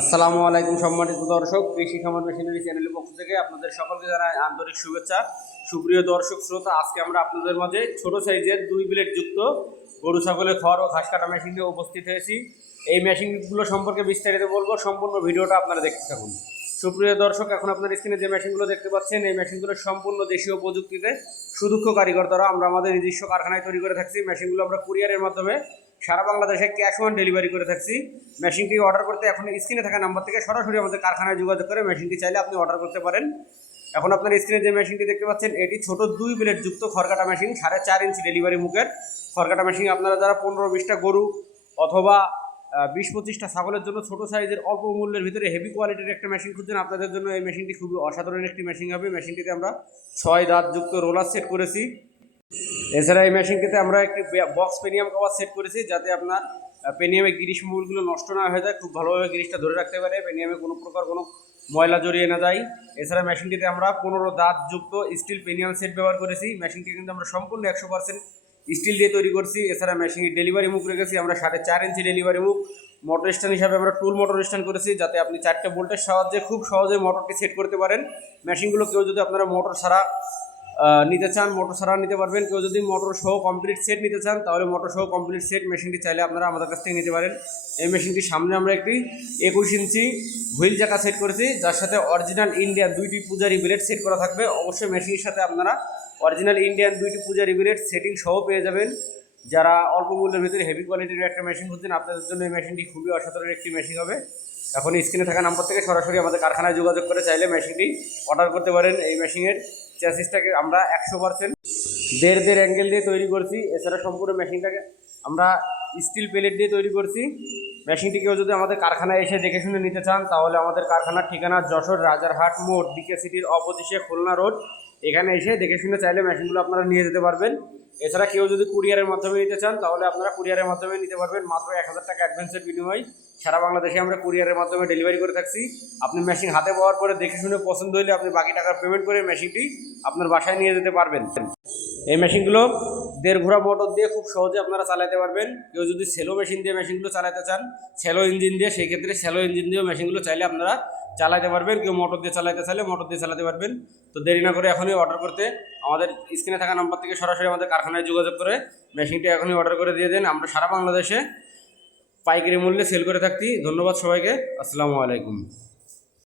আসসালামু আলাইকুম সম্মানিত দর্শক, কৃষি খামার মেশিনারি চ্যানেলের পক্ষ থেকে আপনাদের সকলকে জানাই আন্তরিক শুভেচ্ছা। সুপ্রিয় দর্শক শ্রোতা, আজকে আমরা আপনাদের মাঝে ছোট সাইজের 2 ব্লেড যুক্ত গরু ছাগলের খড় ও ঘাস কাটা মেশিন নিয়ে উপস্থিত হয়েছি। এই মেশিনগুলো সম্পর্কে বিস্তারিত বলবো, সম্পূর্ণ ভিডিওটা আপনারা দেখতে থাকুন। সুপ্রিয় দর্শক, এখন আপনার স্ক্রিনে যে মেশিনগুলো দেখতে পাচ্ছেন, এই মেশিনগুলো সম্পূর্ণ দেশীয় প্রযুক্তিতে সুদক্ষ কারিগর দ্বারা আমরা আমাদের নিজস্ব কারখানায় তৈরি করে থাকছি। মেশিনগুলো আমরা কুরিয়ারের মাধ্যমে সারা বাংলাদেশে ক্যাশ অন ডেলিভারি করে থাকছি। মেশিনটি অর্ডার করতে এখন স্ক্রিনে থাকা নাম্বার থেকে সরাসরি আমাদের কারখানায় যোগাযোগ করে মেশিনটি চাইলে আপনি অর্ডার করতে পারেন। এখন আপনার স্ক্রিনে যে মেশিনটি দেখতে পাচ্ছেন, এটি ছোট 2 ব্লেড যুক্ত খড়কাটা মেশিন, 4.5 ইঞ্চি ডেলিভারি মুখের খড়কাটা মেশিন। আপনারা যারা 15-20টা গরু অথবা 20-25টা ছাগলের জন্য ছোট সাইজের অল্প মূল্যের ভিতরে হেভি কোয়ালিটির একটা মেশিন খুঁজছেন, আপনাদের জন্য এই মেশিনটি খুবই অসাধারণ একটি মেশিন হবে। মেশিনটিতে আমরা 6 দাঁত যুক্ত রোলার সেট করেছি। এছাড়া এই মেশিনটিতে আমরা একটি বক্স পেনিয়াম কভার সেট করেছি, যাতে আপনার পেনিয়ামে গ্রিস মূলগুলো নষ্ট না হয়ে যায়, খুব ভালোভাবে গ্রিসটা ধরে রাখতে পারে, পেনিয়ামে কোনো প্রকার কোনো ময়লা জড়িয়ে না যায়। এছাড়া মেশিনটিতে আমরা 15 দাঁত যুক্ত স্টিল পেনিয়াম সেট ব্যবহার করেছি। মেশিনটি কিন্তু আমরা সম্পূর্ণ 100% স্টিল দিয়ে তৈরি করছি। এছাড়া মেশিনের ডেলিভারি মুখ রেখেছি আমরা 4.5 ইঞ্চি ডেলিভারি মুখ। মোটর স্ট্যান্ড হিসাবে আমরা টুল মোটর স্ট্যান্ড করেছি, যাতে আপনি 4টে বোল্টের সাহায্যে খুব সহজে মোটরটি সেট করতে পারেন। মেশিনগুলো কেউ যদি আপনারা মোটর ছাড়া নিতে চান, মোটর ছাড়া নিতে পারবেন। কেউ যদি মোটর সহ কমপ্লিট সেট নিতে চান, তাহলে মোটর সহ কমপ্লিট সেট মেশিনটি চাইলে আপনারা আমাদের কাছ থেকে নিতে পারেন। এই মেশিনটির সামনে আমরা একটি 21 ইঞ্চি হুইল চাকা সেট করেছি, যার সাথে অরিজিনাল ইন্ডিয়ান 2টি পূজারি ব্লেড সেট করা থাকবে। অবশ্যই মেশিনের সাথে আপনারা অরিজিনাল ইন্ডিয়ান 2টি পূজারি ব্লেড সেটিং সহ পেয়ে যাবেন। যারা অল্প মূল্যের ভিতরে হেভি কোয়ালিটির একটা মেশিন খুঁজছেন, আপনাদের জন্য এই মেশিনটি খুবই অসাধারণ একটি মেশিন হবে। এখন স্ক্রিনে থাকা নাম্বার থেকে সরাসরি আমাদের কারখানায় যোগাযোগ করে চাইলে মেশিনটি অর্ডার করতে পারেন। এই মেশিনের চ্যাসিসটাকে আমরা 100% দেড় অ্যাঙ্গেল দিয়ে তৈরি করছি। এছাড়া সম্পূর্ণ মেশিনটাকে আমরা স্টিল প্লেট দিয়ে তৈরি করছি। মেশিনটি কেউ যদি আমাদের কারখানায় এসে দেখে শুনে নিতে চান, তাহলে আমাদের কারখানার ঠিকানা যশোর রাজারহাট মোড়, বিকে সিটির অপোজিটে খুলনা রোড। এখানে এসে দেখে শুনে চাইলে মেশিনগুলো আপনারা নিয়ে যেতে পারবেন। এছাড়া কেউ যদি কুরিয়ারের মাধ্যমে নিতে চান, তাহলে আপনারা কুরিয়ারের মাধ্যমে নিতে পারবেন। মাত্র 1000 টাকা অ্যাডভান্সের বিনিময় সারা বাংলাদেশে আমরা কুরিয়ারের মাধ্যমে ডেলিভারি করে থাকছি। আপনি মেশিন হাতে পাওয়ার পরে দেখে শুনে পছন্দ হলে আপনি বাকি টাকা পেমেন্ট করে মেশিনটি আপনার বাসায় নিয়ে যেতে পারবেন। এই মেশিনগুলো 1.5 ঘোড়া মোটর দিয়ে খুব সহজে আপনারা চালাতে পারবেন। কেউ যদি সেলো মেশিন দিয়ে মেশিনগুলো চালাতে চান, সেলো ইঞ্জিন দিয়ে, সেই ক্ষেত্রে সেলো ইঞ্জিন দিয়েও মেশিনগুলো চাইলে আপনারা চালাতে পারবেন। কেউ মোটর দিয়ে চালাতে চাইলে মোটর দিয়ে চালাতে পারবেন। তো দেরি না করে এখনই অর্ডার করতে আমাদের স্ক্রিনে থাকা নাম্বার থেকে সরাসরি আমাদের কারখানায় যোগাযোগ করে মেশিনটি এখনই অর্ডার করে দিয়ে দেন। আমরা সারা বাংলাদেশে পাইকারি মূল্যে সেল করে থাকছি। ধন্যবাদ সবাইকে। আসসালামু আলাইকুম।